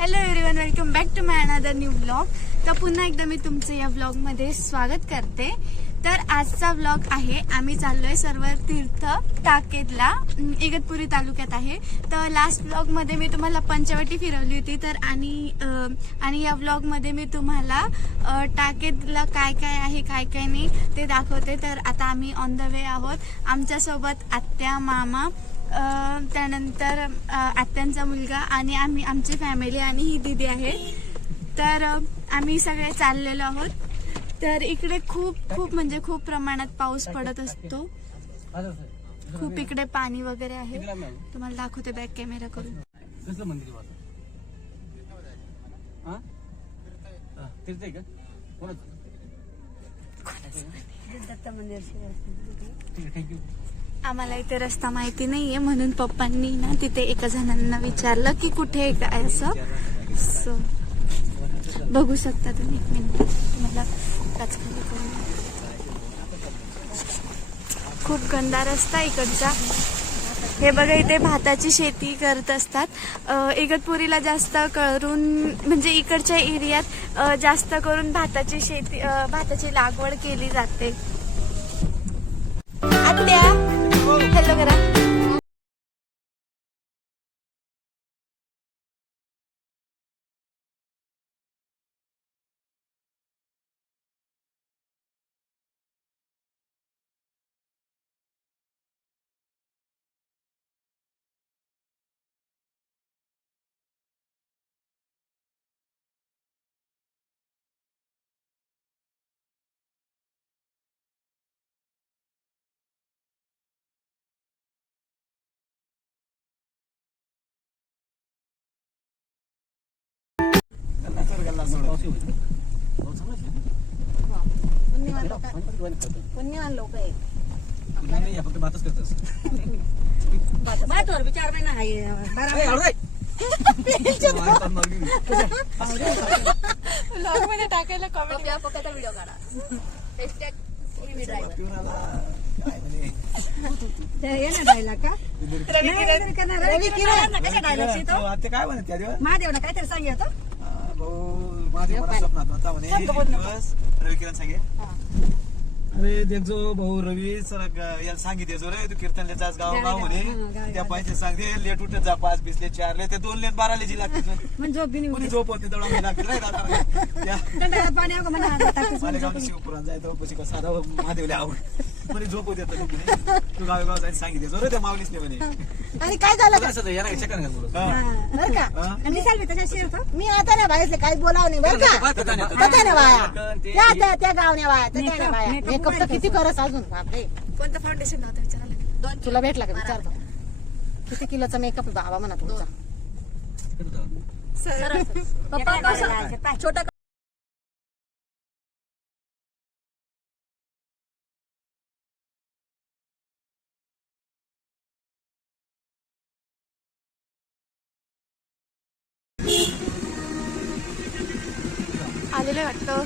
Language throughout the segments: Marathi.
Hello everyone welcome back to my another new blog तर पुन्हा एकदा मी तुमचं या ब्लॉगमध्ये स्वागत करते. तर आजचा ब्लॉग आहे आम्ही चाललोय सर्व तीर्थ टाकेदला इगतपुरी तालुक्यात आहे. तर लास्ट ब्लॉगमध्ये मी तुम्हाला पंचवटी फिरवली होती. तर आणि आणि या ब्लॉगमध्ये मी तुम्हाला टाकेदला काय काय आहे काय काय नाही ते दाखवते. तर आता आम्ही ऑन द वे आहोत. आमच्यासोबत आत्या मामा त्यानंतर अ, आत्यांचा मुलगा आणि आम्ही आमची फॅमिली आणि ही दिदी आहे. तर आम्ही सगळे चाललेलो आहोत. तर इकडे खूप खूप म्हणजे खूप प्रमाणात पाऊस पडत असतो. खूप इकडे पाणी वगैरे आहे. तुम्हाला दाखवते बॅक कॅमेरा करून. कसलं मंदिर आम्हाला इथे रस्ता माहिती नाहीये म्हणून पप्पांनी ना तिथे एका जणांना विचारलं की कुठे काय असं. सो बघू शकता तुम्ही एक मिनिट. तुम्हाला करून खूप गंदा रस्ता इकडचा. हे बघा इथे भाताची शेती करत असतात. इगतपुरीला जास्त करून म्हणजे इकडच्या एरियात जास्त करून भाताची शेती भाताची लागवड केली जाते. आत्या हॅलो करा पाऊस येऊ दे. पाऊस चांगला आहे. पुण्यवान लोक आहे नाही, फक्त भातच करतोस. माझ्यावर विचार नाही ना आहे. ब्लॉगमध्ये टाकायला कमेंट व्हिडिओ काढा. काय काय महादेव ना काहीतरी सांगितलं भाऊ माझे मला स्वप्नात होता म्हणे एक दिवस रवी किरण सांगे. अरे देखजो भाऊ रवी सर याला सांगितले जो रे तू कीर्तनले जास गाव गाव म्हणे. त्या पाहिजे सांगते लेट उठत जा पाच बिसले चारले ते दोन लेन बारा लेजी लागते म्हणजे झोप बी कोणी झोप होते दळा लागते नाही पाणी अगं शिवपुरात जायचं પછી का साधा महादेवले आवड. म्हणे झोप होते आता तू गाव गाव जायचं सांगितले जो रे त्या म्हणे. आणि काय झालं? सध्या, याला चक्कर घाल बोलत. हा. बरं का? हा. आणि मी चालवी तशा शिरतो मी आता नाही काही बोलाव नाही बरं का? नाही त्या त्या त्या गावण्या बाया त्या त्या बाया. मेकअप तर किती करस अजून बापरे. कोणतं फाउंडेशन नव्हतं विचारायला तुला भेटला का? विचारतो. किती किलोचा मेकअप बाबा म्हणा तुमचा. पप्पा छोटा आलेलं वाटतं.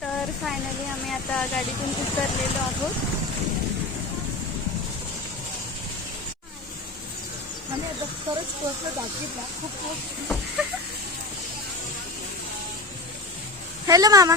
तर फायनली आम्ही आता गाडीतून उतरलेलो आहोत. आणि आता खरंच पोहोचलं दाखवीतला खूप खूप. हॅलो मामा.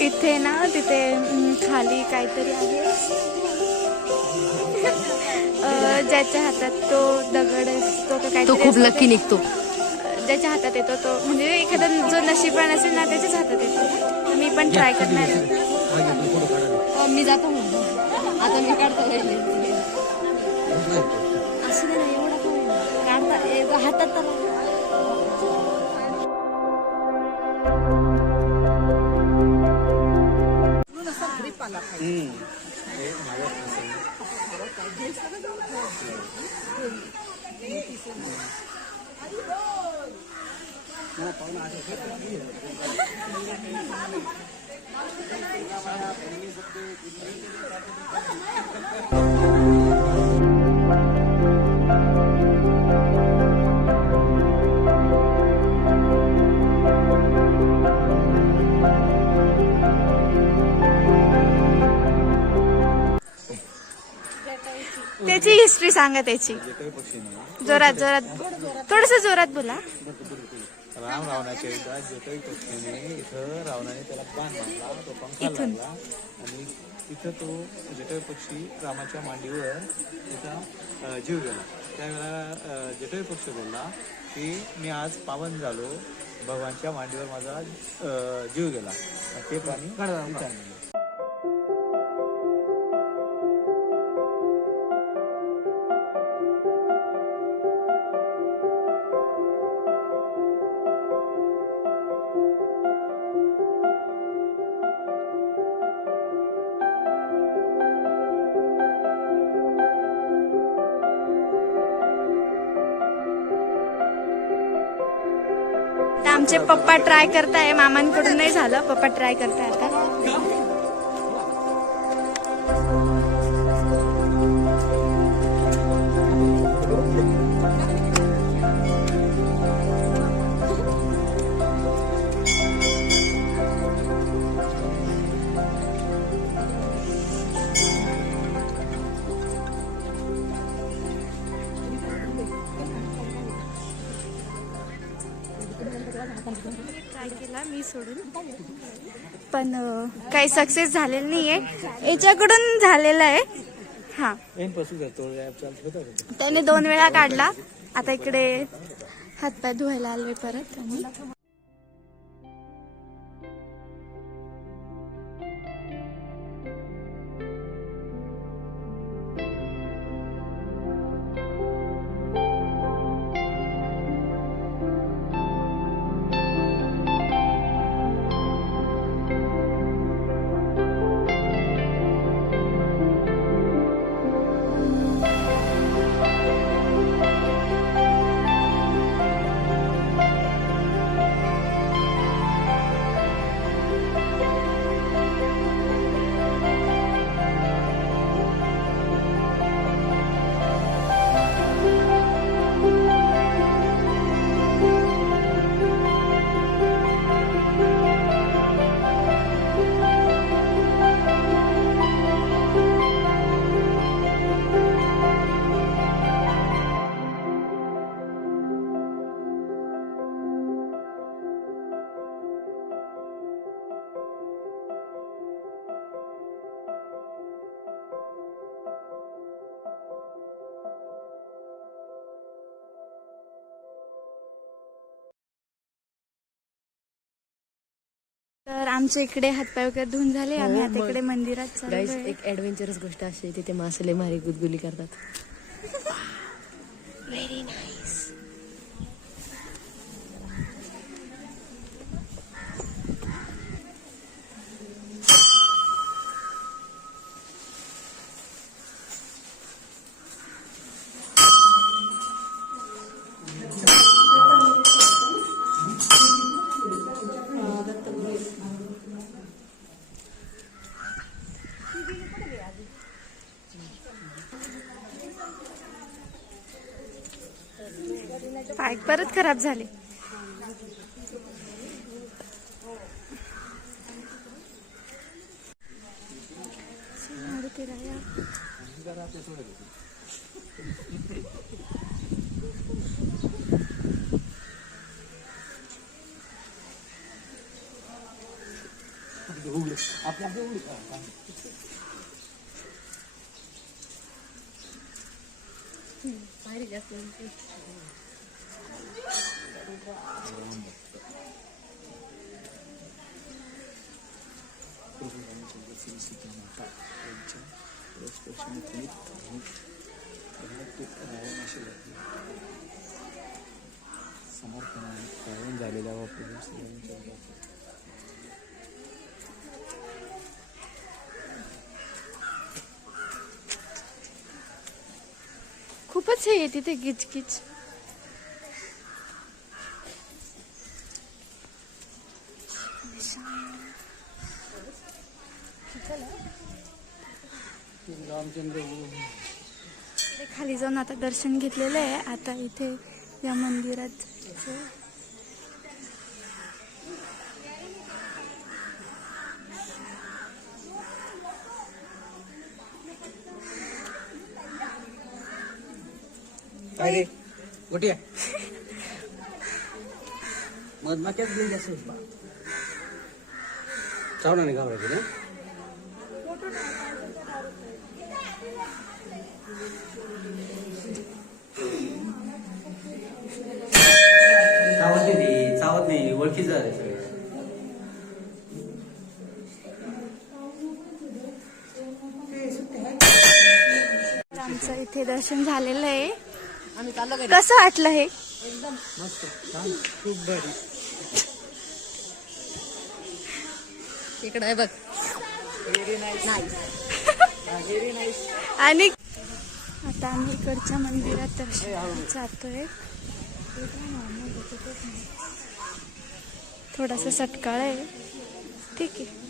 इथे ना तिथे खाली काहीतरी आहे अं, ज्याच्या हातात तो दगड असतो तो काहीतरी खूप असतो लकी ते- निघतो ज्याच्या हातात येतो तो म्हणजे एखादा जो नशीबवान असेल ना त्याच्याच हातात येतो मी पण ट्राय करणार मी जातो म्हणून. आता मी काढतो. असं नाही एवढं काय नाही. काढता ए, हातात तर त्याची हिस्ट्री सांगा त्याची. जोरात जोरात. थोडस जोरात बोला. राम रावणाच्या युद्धात पक्षीने इथं रावणाने त्याला बाण मारला तो पंखा इथून. लागला आणि तिथं तो जटई पक्षी रामाच्या मांडीवर त्याचा जीव गेला त्यावेळेला अं, जटई पक्षी बोलला की मी आज पावन झालो भगवानच्या मांडीवर माझा जीव गेला. ते पाणी आमचे पप्पा ट्राय करताय मामांकडून नाही झालं. पप्पा ट्राय करताय आता. पण काही सक्सेस झालेलं नाही आहे याच्याकडून झालेलं आहे. हां. त्याने दोन वेळा काढला. आता इकडे हातपाय धुवायला आलोय परत. आमच्या इकडे हातपाय वगैरे धुवून झाले आम्ही आता इकडे मंदिरात चाललोय. एक ऍडव्हेंचरस गोष्ट अशी तिथे मासले मारी गुदगुली करतात खराब झाले. বাইরে গেছে पायरी जास्त झालेल्या खूपच हे आहे तिथे गिचगिच इथे खाली जाऊन आता दर्शन घेतलेलं आहे. आता इथे या मंदिरात काय रे? गोटी मधमाक्यात गेली असेल चावणार नाही घाबरायची ना चावत नाही ती, चावत आहे सगळे आमचं इथे दर्शन झालेलं आहे. कसं वाटलं हे? इकडे आहे बघ. आणि आता आम्ही इकडच्या मंदिरात दर्शन जातोय. थोडासा सटकाळ आहे. ठीक आहे.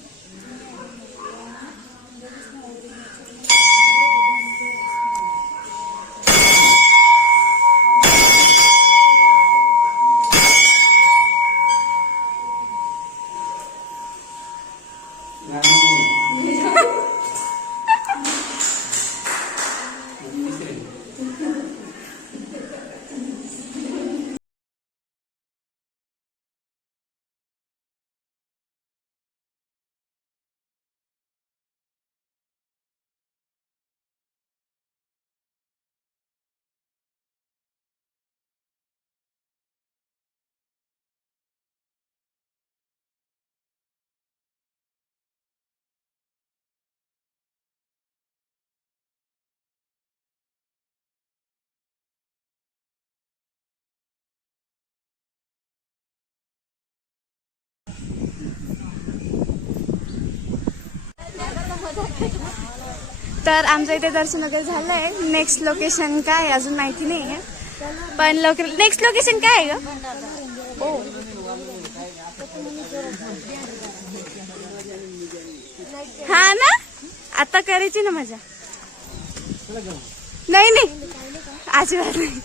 तर आमचं इथे दर्शन वगैरे झालं आहे नेक्स्ट लोकेशन काय अजून माहिती नाही आहे पण लोक नेक्स्ट लोकेशन काय आहे ग? ओ. हा ना? आता करायची ना मजा. नाही नाही. अजिबात नाही.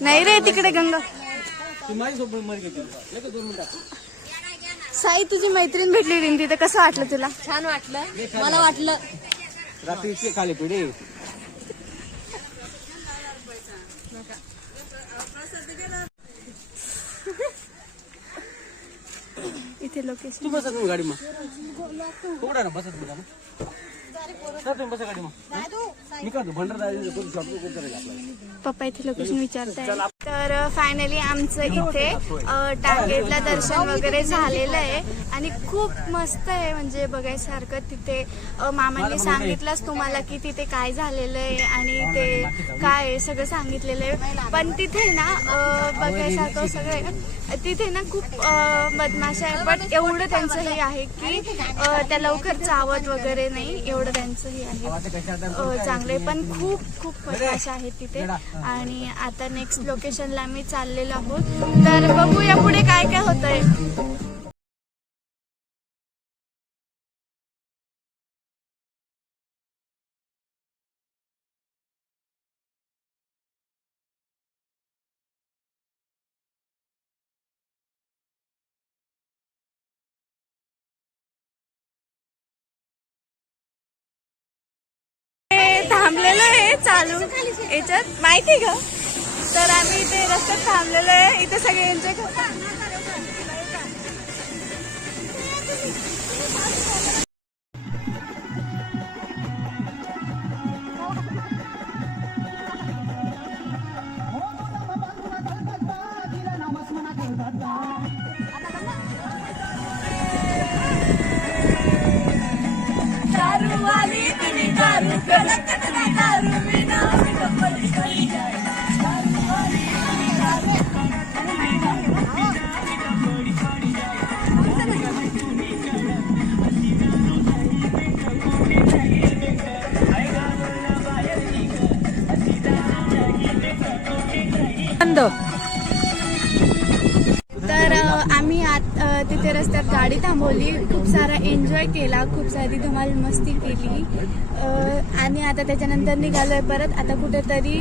नाही रे तिकडे गंगा. साई तुझी मैत्रीण भेटली ना तिथे कसं वाटलं तुला? छान वाटलं. मला वाटलं. रात्री इतके खाली पिढे. इथे लोकेशन तू बसा तुम्ही गाडी मग. ना? बसा तुम्ही गाडी सर तुम्ही बसा गाडी मग मी का भंडारा आपल्याला पप्पा इथे लोकेशन विचारताय तर फायनली आमचं इथे टार्गेटला दर्शन वगैरे झालेलं आहे. आणि खूप मस्त आहे म्हणजे बघायसारखं तिथे मामांनी सांगितलंच तुम्हाला की तिथे काय झालेलं आहे आणि ते काय आहे सगळं सांगितलेलं आहे. पण तिथे ना बघायसारखं सगळं आहे. तिथे ना खूप बदमाश आहे. पण एवढं त्यांचं हे आहे की त्या लवकर चावत वगैरे नाही. एवढं त्यांचं हे आहे चांगले पण खूप खूप मधमाशा आहेत तिथे. आणि आता नेक्स्ट लोकेशनला आम्ही चाललेलो आहोत. तर बघूया पुढे काय काय होतंय. चालू. याच्यात माहिती का? तर आम्ही इथे रस्त्यात थांबलेलो आहे. इथे सगळे एन्जॉय करतात go. थांबवली खूप सारा एन्जॉय केला खूप सारी धमाल मस्ती केली. आणि आता त्याच्यानंतर निघालो आहे परत. आता कुठेतरी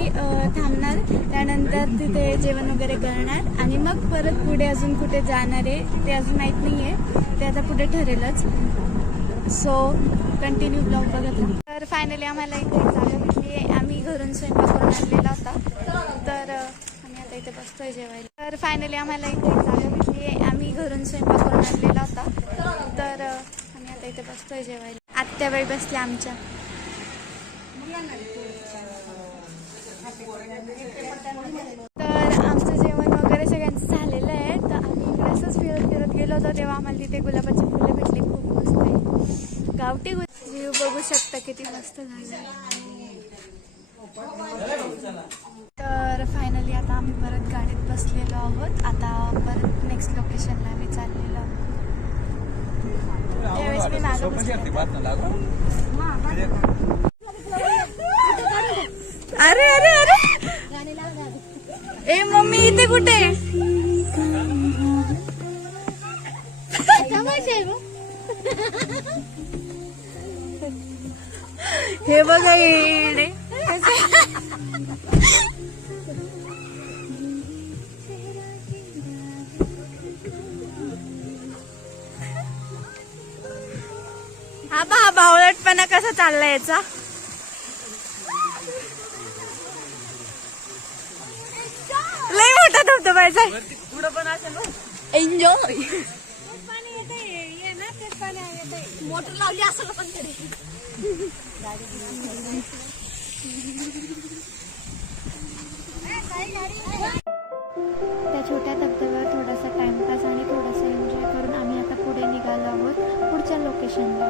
थांबणार. त्यानंतर तिथे जेवण वगैरे करणार. आणि मग परत पुढे अजून कुठे जाणार आहे ते अजून माहीत नाही आहे ते आता पुढे ठरेलच. सो कंटिन्यू ब्लॉग बघत तर फायनली आम्हाला इथे एक जागा भेटली. आहे आम्ही घरून स्वयंपाक करून आणलेला होता. इथे बसतोय जेवायला. तर फायनली आम्हाला इथे जागा भेटली. आहे आम्ही घरून स्वयंपाक करून आणलेला होता. तर आम्ही आता इथे बसतोय जेवायला. आत्याबाई बसल्या आमच्या. तर आमचं जेवण वगैरे सगळ्यांचं झालेलं आहे. तर आम्ही असंच फिरत फिरत गेलो होतो तेव्हा आम्हाला तिथे गुलाबाची फुलं भेटली. खूप मस्त आहे. गावठी व्ह्यू बघू शकता किती मस्त झालं तर फायनली आता आम्ही परत गाडीत बसलेलो आहोत. आता परत नेक्स्ट लोकेशनला आम्ही चाललेलो आहोत. त्यावेळेस मी मागं बसले अरे अरे अरे! ए मम्मी इथे कुठे? हे बघा येडे हा पहा भावलटपणा कसा चाललाय याचा? लई मोठा धबधबायचा एन्जॉय मोटर लावली असं पण तरी. त्या छोट्या धबधब्यावर थोडा पुढच्या लोकेशनला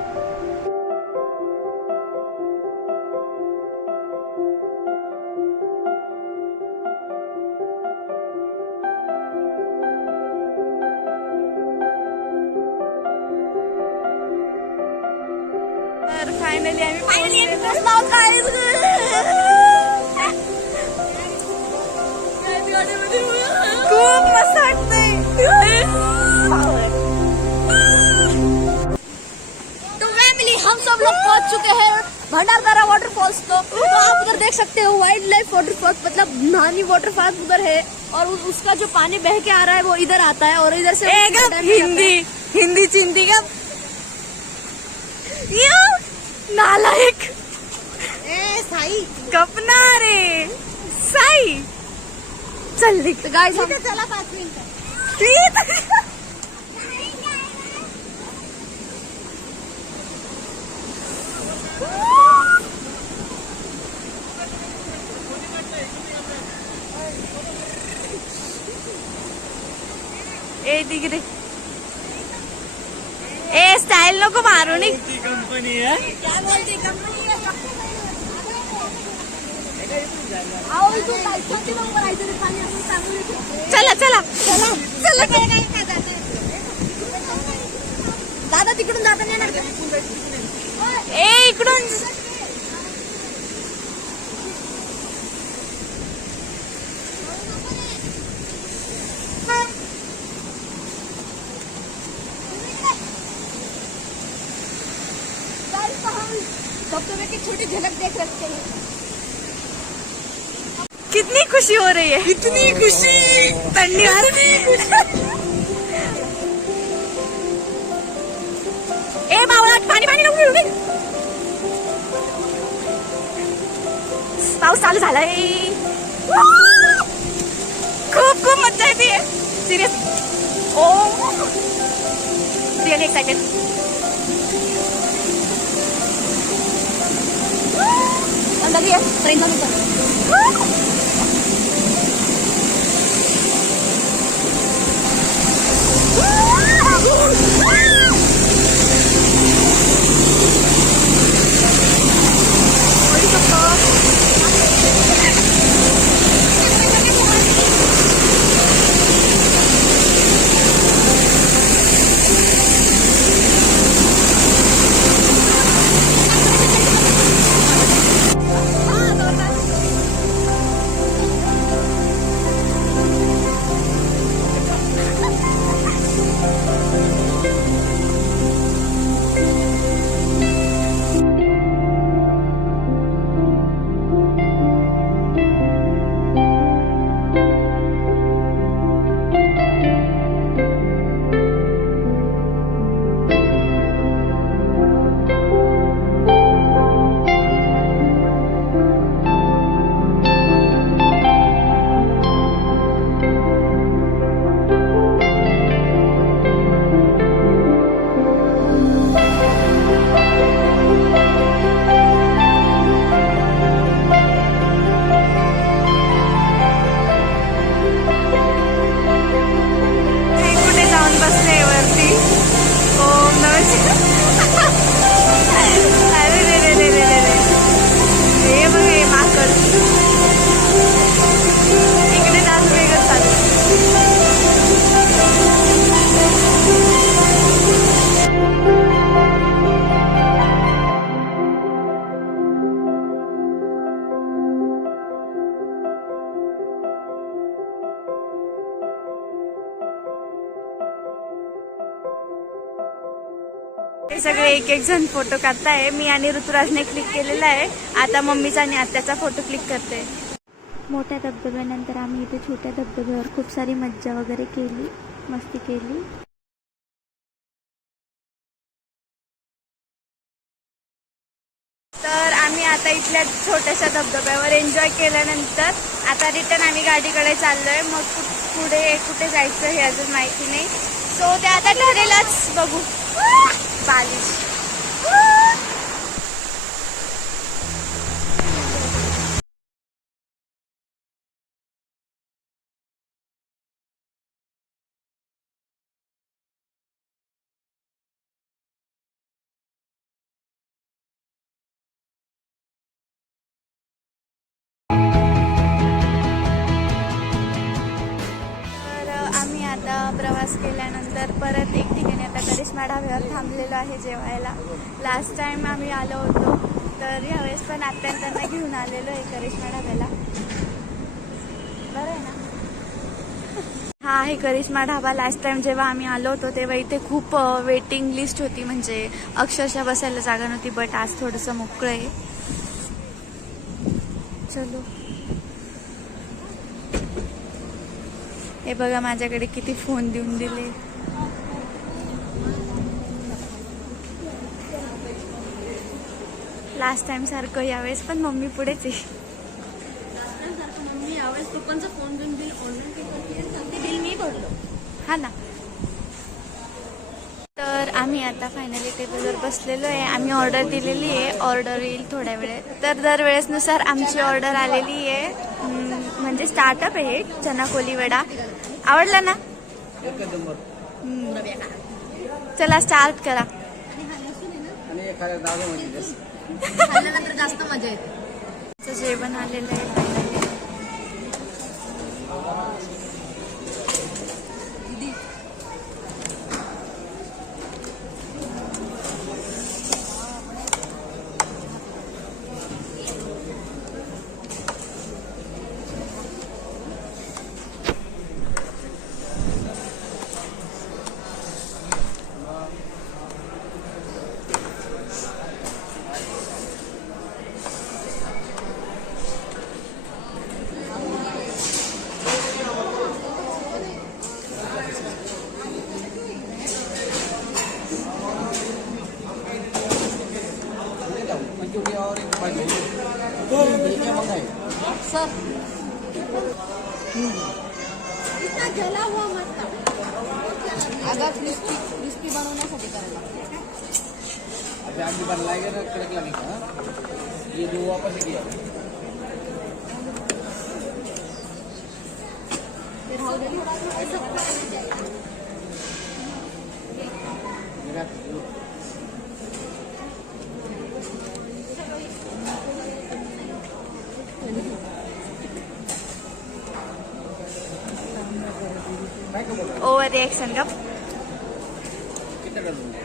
तर फायनली आम्ही पोहोचलेलो. खूप मस्त हम लोग पहुँच चुके हैं भंडारदरा वाटरफॉल्स तो, तो आप उधर देख सकते हो वाइल्ड लाइफ वाटरफॉल्स मतलब नानी वाटरफॉल्स उधर है और उ- उसका जो पानी बह के आ रहा है वो इधर आता है और इधर से हिंदी हिंदी चिंदी यो, नालायक। ए साई। गपना रे। साई। चल दिख। गाइस हम चला पाच मिनिटं। ए दिगरे ए स्टाईल नको मारू नी कंपनी. चला चला. चला. काय काय काय जाता दादा तिकडून जाताना येणार? ए इकडून Guys, तो हम धबधबे की छोटी झलक देख सकते हैं कितनी खुशी हो रही है। कितनी खुशी रही ए बावळा पाणी पाणी नको. पाऊस चालू झालाय। खूप खूप मजा येते. Serious oh! रिअली एक्साइटेड अंदर ये ट्रेन चालू कर हे एक एक जण फोटो काढताय. मी आणि ऋतुराजने क्लिक केलेला आहे. आता मम्मीचा आणि आत्याचा फोटो क्लिक करते. मोठ्या धबधब्यानंतर आम्ही इथे छोट्या धबधब्यावर खूप सारी मज्जा वगैरे केली मस्ती केली. तर आम्ही आता इथल्या छोट्याशा धबधब्यावर एन्जॉय केल्यानंतर आता रिटर्न आम्ही गाडीकडे चाललोय. मग पुढे कुठे जायचं हे अजून माहिती नाही. सो ते आता ठरेलच. बघू. बालिश तर आहे जेवायला. लास्ट टाइम आम्ही आलो होतो तर यावेळेस पण आत्ता त्यांना घेऊन आलेलो आहे करिश्मा ढाब्याला. बरं आहे ना? हा आहे करिश्मा ढाबा. लास्ट टाइम जेव्हा आम्ही आलो होतो तेव्हा इथे खूप वेटिंग लिस्ट होती. म्हणजे अक्षरशः बसायला जागा नव्हती बट आज थोडंसं मोकळं आहे. चलो. हे बघा माझ्याकडे किती फोन देऊन दिले. लास्ट टाइम सारखं यावेळेस पण मम्मी पुढेच आहे मम्मी यावेळेस पप्पांचा फोन घेऊन बिल ऑनलाईन पे करते बिल मी भरलो. हा ना. तर आम्ही आता फायनली टेबलवर बसलेलो आहे. आम्ही ऑर्डर दिलेली आहे. ऑर्डर येईल थोड्या वेळेत. तर दरवेळेसनुसार आमची ऑर्डर आलेली आहे. म्हणजे स्टार्टअप आहे चना कोली वडा. आवडला ना. चला स्टार्ट करा. आणि एखाद्या दादा खाल्ल्यानंतर जास्त मजा येते. जेवण आलेलं आहे. चुडियावर एक पाहिजे मग आहे सर जला हुआ मत आता क्रिस्पी क्रिस्पी बनवण्यासाठी करायला अभी आगे नाही का ना ये दो वापस गया राहू दे ओव्हर रिएक्शन का कितना कर दूंगा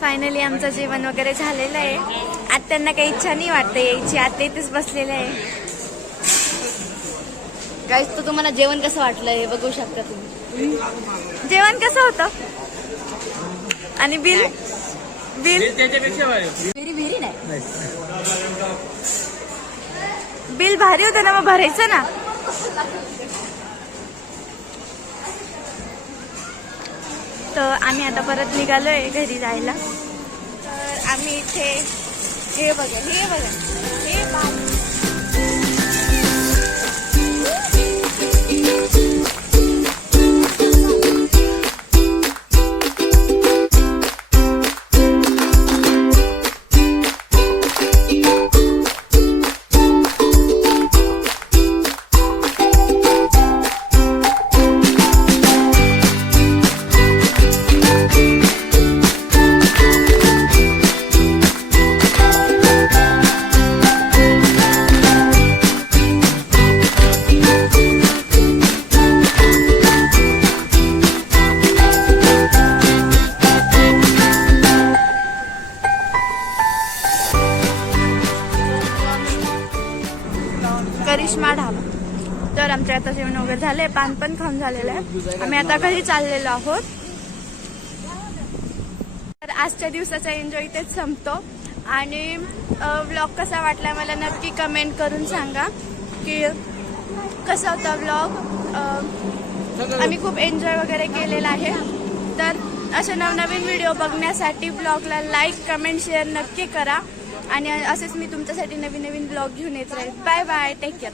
फायनली आमचं जेवण वगैरे झालेलं आहे. आता त्यांना काही इच्छा नाही वाटते यायची. आता इथेच बसलेलं आहे. गाईस तर तुम्हाला जेवण कसं वाटलं हे बघू शकता तुम्ही. जेवण कसं होतं? आणि बिल? बिल? व्हेरी व्हेरी नाही बिल भारी होतं ना मग भरायचं ना? तर आम्ही आता परत निघालो आहे घरी जायला. तर आम्ही इथे हे बघा हे बघा हे पान झालेलं आहे. आम्ही आता घरी चाललेलो आहोत. तर आजच्या दिवसाचा एन्जॉय इथेच संपतो. आणि व्लॉग कसा वाटला मला नक्की कमेंट करून सांगा. की कसा होता व्लॉग आम्ही खूप एन्जॉय वगैरे केलेला आहे. तर असे नवनवीन व्हिडिओ बघण्यासाठी ब्लॉगला लाईक कमेंट शेअर नक्की करा. आणि असेच मी तुमच्यासाठी नवीन नवीन ब्लॉग घेऊन येत राहील. Bye bye take care